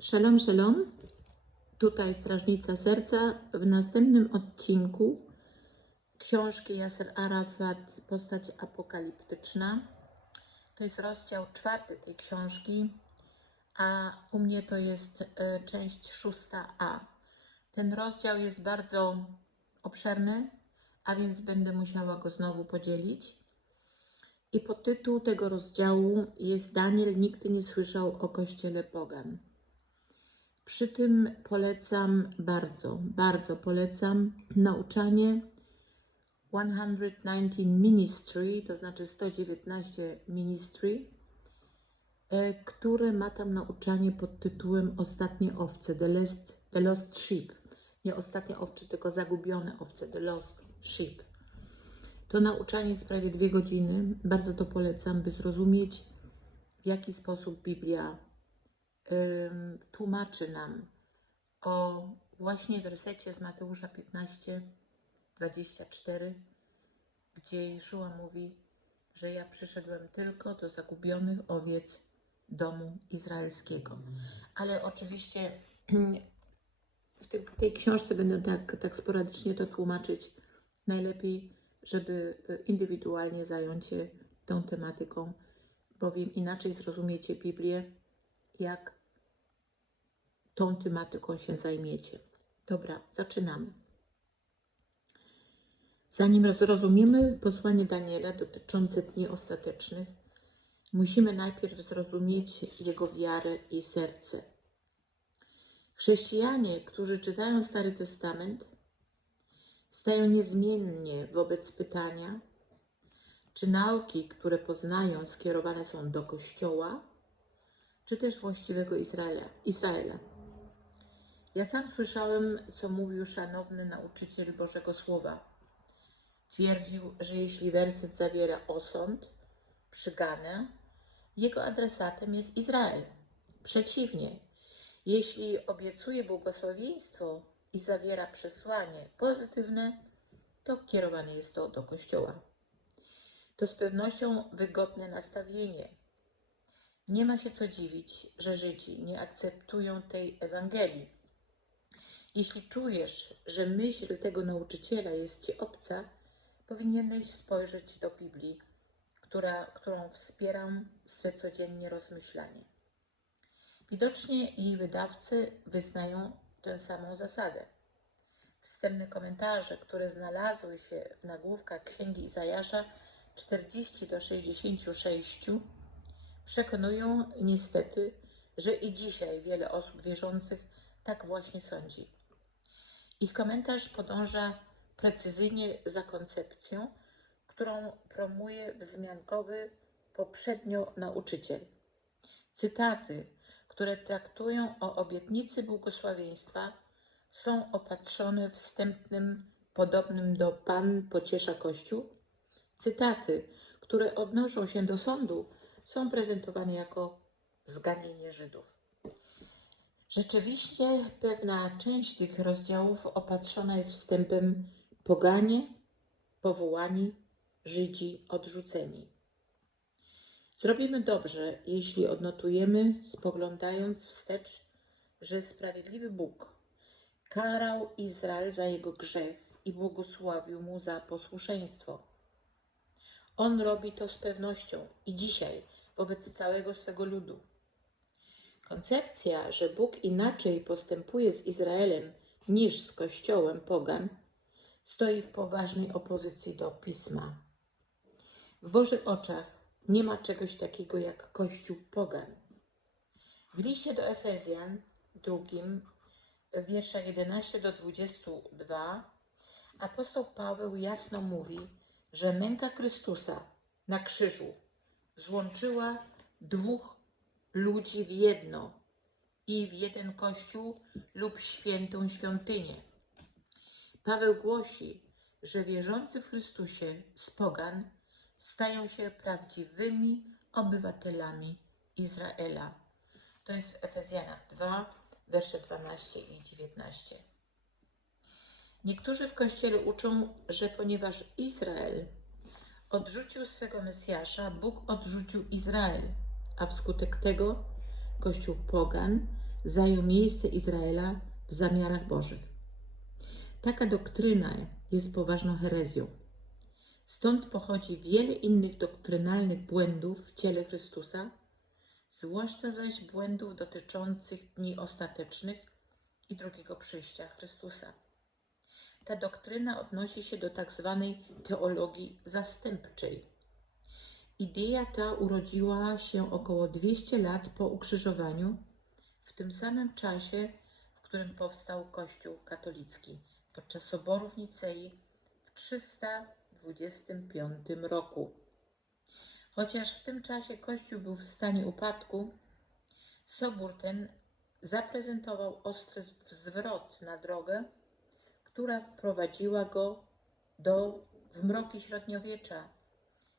Shalom, shalom. Tutaj Strażnica Serca. W następnym odcinku książki Yasser Arafat Postać apokaliptyczna. To jest rozdział czwarty tej książki, a u mnie to jest e, część szósta A. Ten rozdział jest bardzo obszerny, a więc będę musiała go znowu podzielić. I podtytuł tego rozdziału jest Daniel nigdy nie słyszał o kościele pogan. Przy tym polecam bardzo, bardzo polecam nauczanie 119 Ministry, to znaczy 119 Ministry, e, które ma tam nauczanie pod tytułem Ostatnie owce, The Lost, the lost Sheep. Nie ostatnie owce, tylko zagubione owce, The Lost Sheep. To nauczanie jest prawie dwie godziny. Bardzo to polecam, by zrozumieć, w jaki sposób Biblia tłumaczy nam o właśnie wersecie z Mateusza 15, 24, gdzie Jeszua mówi, że ja przyszedłem tylko do zagubionych owiec domu izraelskiego. Ale oczywiście w tej książce będę tak, tak sporadycznie to tłumaczyć. Najlepiej, żeby y, indywidualnie zająć się tą tematyką, bowiem inaczej zrozumiecie Biblię, jak tą tematyką się zajmiecie. Dobra, zaczynamy. Zanim zrozumiemy posłanie Daniela dotyczące dni ostatecznych, musimy najpierw zrozumieć jego wiarę i serce. Chrześcijanie, którzy czytają Stary Testament, stają niezmiennie wobec pytania, czy nauki, które poznają, skierowane są do Kościoła, czy też właściwego Izraela. Izraela. Ja sam słyszałem, co mówił szanowny nauczyciel Bożego Słowa. Twierdził, że jeśli werset zawiera osąd, przyganę, jego adresatem jest Izrael. Przeciwnie, jeśli obiecuje błogosławieństwo i zawiera przesłanie pozytywne, to kierowane jest to do Kościoła. To z pewnością wygodne nastawienie. Nie ma się co dziwić, że Żydzi nie akceptują tej Ewangelii. Jeśli czujesz, że myśl tego nauczyciela jest ci obca, powinieneś spojrzeć do Biblii, która, którą wspieram swe codziennie rozmyślanie. Widocznie jej wydawcy wyznają tę samą zasadę. Wstępne komentarze, które znalazły się w nagłówkach Księgi Izajasza 40 do 66, przekonują niestety, że i dzisiaj wiele osób wierzących tak właśnie sądzi. Ich komentarz podąża precyzyjnie za koncepcją, którą promuje wzmiankowy poprzednio nauczyciel. Cytaty, które traktują o obietnicy błogosławieństwa, są opatrzone wstępnym podobnym do Pan pociesza Kościół. Cytaty, które odnoszą się do sądu, są prezentowane jako zganienie Żydów. Rzeczywiście pewna część tych rozdziałów opatrzona jest wstępem poganie, powołani, Żydzi odrzuceni. Zrobimy dobrze, jeśli odnotujemy, spoglądając wstecz, że sprawiedliwy Bóg karał Izrael za jego grzech i błogosławił mu za posłuszeństwo. On robi to z pewnością i dzisiaj wobec całego swego ludu. Koncepcja, że Bóg inaczej postępuje z Izraelem niż z kościołem pogan, stoi w poważnej opozycji do pisma. W Bożych oczach nie ma czegoś takiego jak kościół pogan. W liście do Efezjan, drugim, w wierszach 11 do 22, apostoł Paweł jasno mówi, że męka Chrystusa na krzyżu złączyła dwóch ludzi w jedno i w jeden kościół lub świętą świątynię. Paweł głosi, że wierzący w Chrystusie z pogan stają się prawdziwymi obywatelami Izraela. To jest w Efezjanach 2, wersze 12 i 19. Niektórzy w kościele uczą, że ponieważ Izrael odrzucił swego Mesjasza, Bóg odrzucił Izrael, a wskutek tego Kościół pogan zajął miejsce Izraela w zamiarach Bożych. Taka doktryna jest poważną herezją. Stąd pochodzi wiele innych doktrynalnych błędów w ciele Chrystusa, zwłaszcza zaś błędów dotyczących dni ostatecznych i drugiego przyjścia Chrystusa. Ta doktryna odnosi się do tak zwanej teologii zastępczej. Idea ta urodziła się około 200 lat po ukrzyżowaniu, w tym samym czasie, w którym powstał Kościół katolicki, podczas soboru w Nicei w 325 roku. Chociaż w tym czasie Kościół był w stanie upadku, sobór ten zaprezentował ostry zwrot na drogę, która wprowadziła go do w mroki średniowiecza,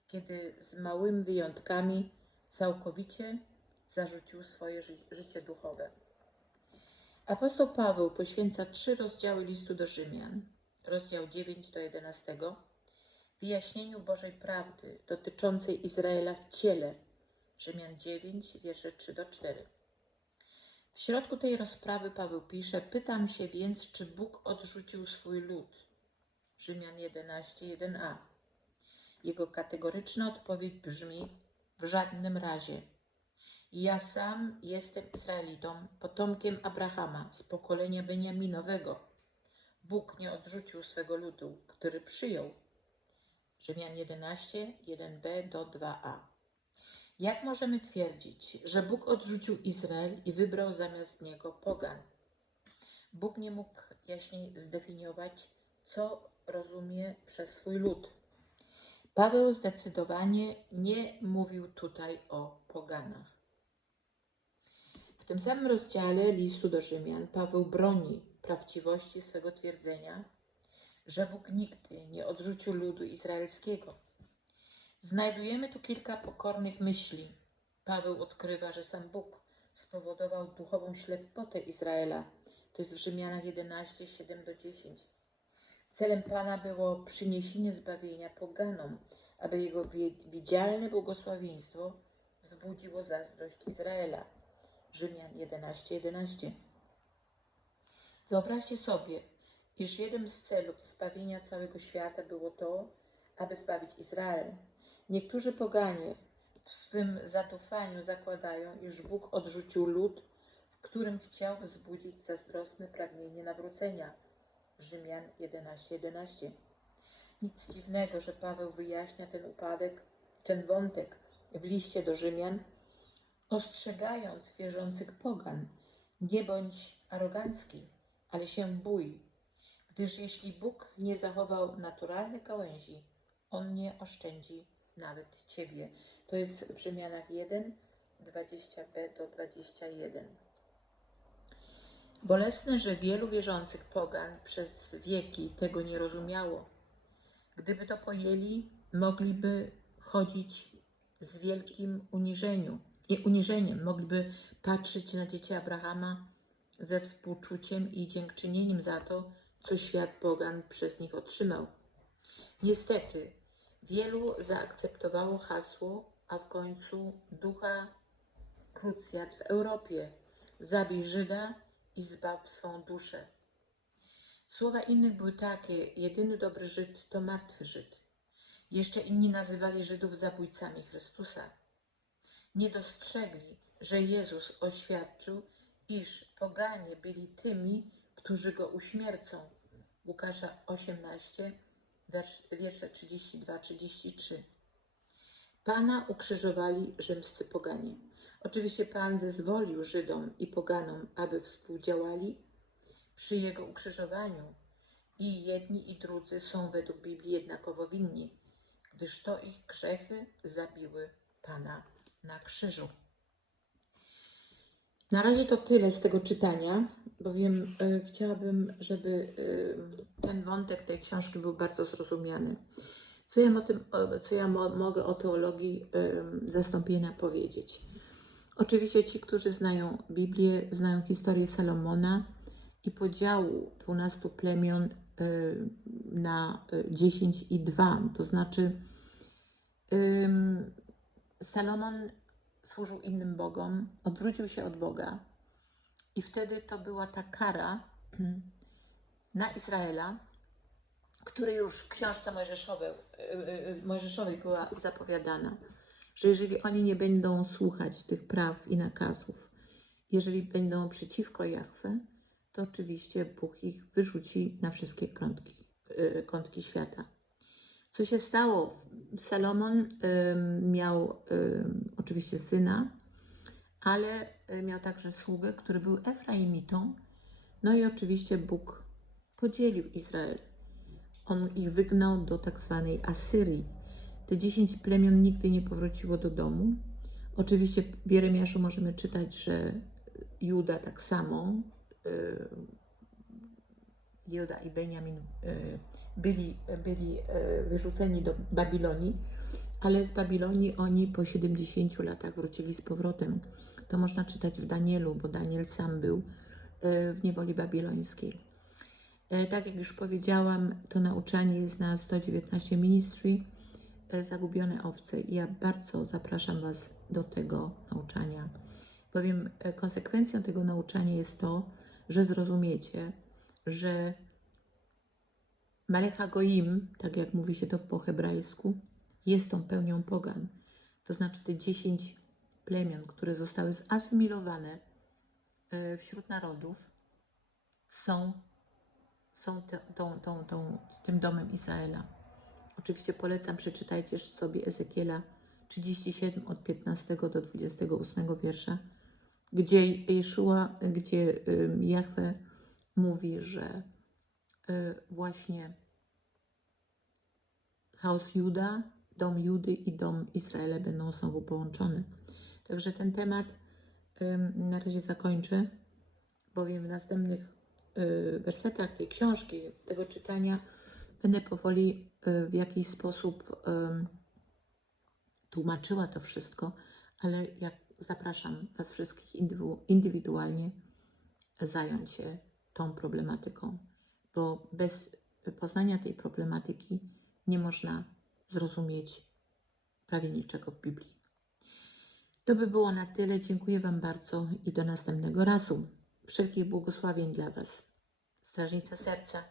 kiedy z małymi wyjątkami całkowicie zarzucił swoje ży życie duchowe. Apostoł Paweł poświęca trzy rozdziały listu do Rzymian, rozdział 9 do 11, wyjaśnieniu Bożej prawdy dotyczącej Izraela w ciele, Rzymian 9, wiersze 3 do 4. W środku tej rozprawy Paweł pisze: Pytam się więc, czy Bóg odrzucił swój lud. Rzymian 11, 1a. Jego kategoryczna odpowiedź brzmi: W żadnym razie. Ja sam jestem Izraelitą, potomkiem Abrahama z pokolenia Beniaminowego. Bóg nie odrzucił swego ludu, który przyjął. Rzymian 11, 1b do 2a. Jak możemy twierdzić, że Bóg odrzucił Izrael i wybrał zamiast niego pogan? Bóg nie mógł jaśniej zdefiniować, co rozumie przez swój lud. Paweł zdecydowanie nie mówił tutaj o poganach. W tym samym rozdziale listu do Rzymian Paweł broni prawdziwości swego twierdzenia, że Bóg nigdy nie odrzucił ludu izraelskiego. Znajdujemy tu kilka pokornych myśli. Paweł odkrywa, że sam Bóg spowodował duchową ślepotę Izraela. To jest w Rzymianach 11, 7 do 10. Celem Pana było przyniesienie zbawienia poganom, aby jego widzialne błogosławieństwo wzbudziło zazdrość Izraela. Rzymian 11, 11. Wyobraźcie sobie, iż jednym z celów zbawienia całego świata było to, aby zbawić Izrael. Niektórzy poganie w swym zatufaniu zakładają, iż Bóg odrzucił lud, w którym chciał wzbudzić zazdrosne pragnienie nawrócenia. Rzymian 11:11. 11. Nic dziwnego, że Paweł wyjaśnia ten upadek, ten wątek w liście do Rzymian, ostrzegając wierzących pogan: nie bądź arogancki, ale się bój, gdyż jeśli Bóg nie zachował naturalnych gałęzi, On nie oszczędzi nawet Ciebie. To jest w Rzymianach 1, 20b do 21. Bolesne, że wielu wierzących pogan przez wieki tego nie rozumiało. Gdyby to pojęli, mogliby chodzić z wielkim uniżeniu, i uniżeniem, mogliby patrzeć na dzieci Abrahama ze współczuciem i dziękczynieniem za to, co świat pogan przez nich otrzymał. Niestety, wielu zaakceptowało hasło, a w końcu ducha krucjat w Europie. Zabij Żyda i zbaw swą duszę. Słowa innych były takie: jedyny dobry Żyd to martwy Żyd. Jeszcze inni nazywali Żydów zabójcami Chrystusa. Nie dostrzegli, że Jezus oświadczył, iż poganie byli tymi, którzy go uśmiercą. Łukasza 18, wiersze 32-33. Pana ukrzyżowali rzymscy poganie. Oczywiście Pan zezwolił Żydom i poganom, aby współdziałali przy Jego ukrzyżowaniu i jedni i drudzy są według Biblii jednakowo winni, gdyż to ich grzechy zabiły Pana na krzyżu. Na razie to tyle z tego czytania, bowiem y, chciałabym, żeby y, ten wątek tej książki był bardzo zrozumiany. Co ja, o tym, co ja mo, mogę o teologii y, zastąpienia powiedzieć? Oczywiście ci, którzy znają Biblię, znają historię Salomona i podziału 12 plemion na 10 i 2. To znaczy, Salomon służył innym bogom, odwrócił się od Boga I wtedy to była ta kara na Izraela, który już w książce Mojżeszowej, y, y, Mojżeszowej była zapowiadana, że jeżeli oni nie będą słuchać tych praw i nakazów, jeżeli będą przeciwko Jahwe, to oczywiście Bóg ich wyrzuci na wszystkie kątki, y, kątki świata. Co się stało? Salomon miał oczywiście syna, ale y, miał także sługę, który był Efraimitą. No i oczywiście Bóg podzielił Izrael. On ich wygnał do tak zwanej Asyrii. Te dziesięć plemion nigdy nie powróciło do domu. Oczywiście w Jeremiaszu możemy czytać, że Juda tak samo, y, Juda i Benjamin y, byli, byli y, wyrzuceni do Babilonii, ale z Babilonii oni po 70 latach wrócili z powrotem. To można czytać w Danielu, bo Daniel sam był w niewoli babilońskiej. Tak jak już powiedziałam, to nauczanie jest na 119 Ministry Zagubione Owce. Ja bardzo zapraszam Was do tego nauczania, bowiem e, konsekwencją tego nauczania jest to, że zrozumiecie, że Malecha Goim, tak jak mówi się to po hebrajsku, jest tą pełnią pogan. To znaczy te 10 plemion, które zostały zasymilowane e, wśród narodów, są są tą, tą, tą, tym domem Izraela. Oczywiście polecam, przeczytajcie sobie Ezekiela 37 od 15 do 28 wiersza, gdzie Jeszua, gdzie Jahwe mówi, że y, właśnie chaos Juda, dom Judy i dom Izraela będą znowu połączone. Także ten temat na razie zakończę, bowiem w następnych y, wersetach tej książki, tego czytania, będę powoli y, w jakiś sposób tłumaczyła to wszystko, ale jak zapraszam Was wszystkich indywidualnie zająć się tą problematyką, bo bez poznania tej problematyki nie można zrozumieć prawie niczego w Biblii. To by było na tyle. Dziękuję Wam bardzo i do następnego razu. Wszelkich błogosławień dla Was. Strażnica Serca